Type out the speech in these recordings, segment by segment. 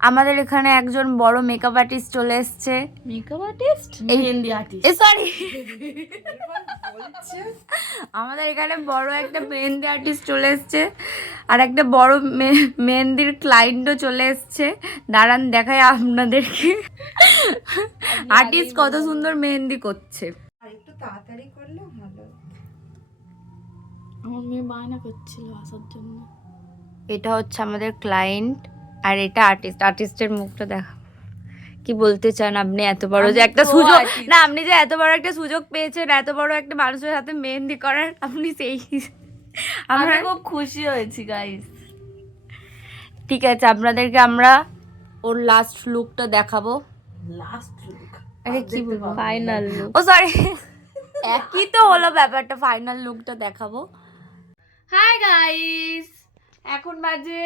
আমাদের এখানে একজন বড় মেকআপ আর্টিস্ট চলে এসেছে। Makeup artist, mehndi artist, sorry আমাদের এখানে বড় একটা মেহেন্দি আর্টিস্ট চলে এসেছে, আর একটা বড় মেহেন্দির ক্লায়েন্টও চলে এসেছে। দাঁড়ান দেখাই আপনাদেরকে আর্টিস্ট কত সুন্দর মেহেন্দি করছে। আর একটু তাড়াতাড়ি করলে ভালো। আমার মেয়ে বায়না করছিল আসার জন্য। এটা হচ্ছে আমাদের ক্লায়েন্ট, আর এটা আর্টিস্ট। আর্টিস্টের মুখটা দেখা, কি বলতে চান আপনি? এত বড় যে একটা সুযোগ, না আপনি যে এত বড় একটা সুযোগ পেয়েছেন, এত বড় একটা মানুষের হাতে মেহেন্দি করার, আপনি সেই আমি খুব খুশি হয়েছি গাইস। ঠিক আছে, আপনাদেরকে আমরা ওর লাস্ট লুকটা দেখাবো। লাস্ট লুক, আরে কি বলবো, ফাইনাল লুক। ও সরি একই তো হলো ব্যাপারটা, ফাইনাল লুকটা দেখাবো। হাই গাইস, এখন বাজে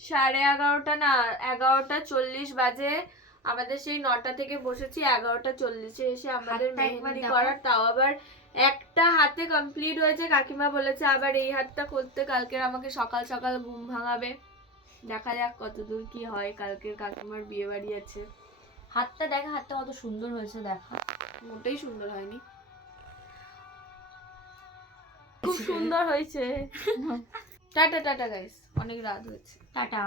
11:30 না 11:40 বাজে। আমাদের সেই 9টা থেকে বসেছি, 11:40-এ এসে আমাদের মেহেন্দি করার, তাও আবার একটা হাতে কমপ্লিট হয়েছে। কাকিমা বলেছে আবার এই হাতটা করতে, কালকে আমাকে সকাল সকাল ঘুম ভাঙাবে। দেখা যাক কতদূর কি হয়। কালকে কাকিমার বিয়ে বাড়ি আছে। হাতটা দেখা, হাতটা কত সুন্দর হয়েছে দেখা, মোটেই সুন্দর হয়নি, খুব সুন্দর হয়েছে। টাটা টাটা গাইস, অনেক রাত হয়েছে, টাটা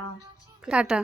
টাটা।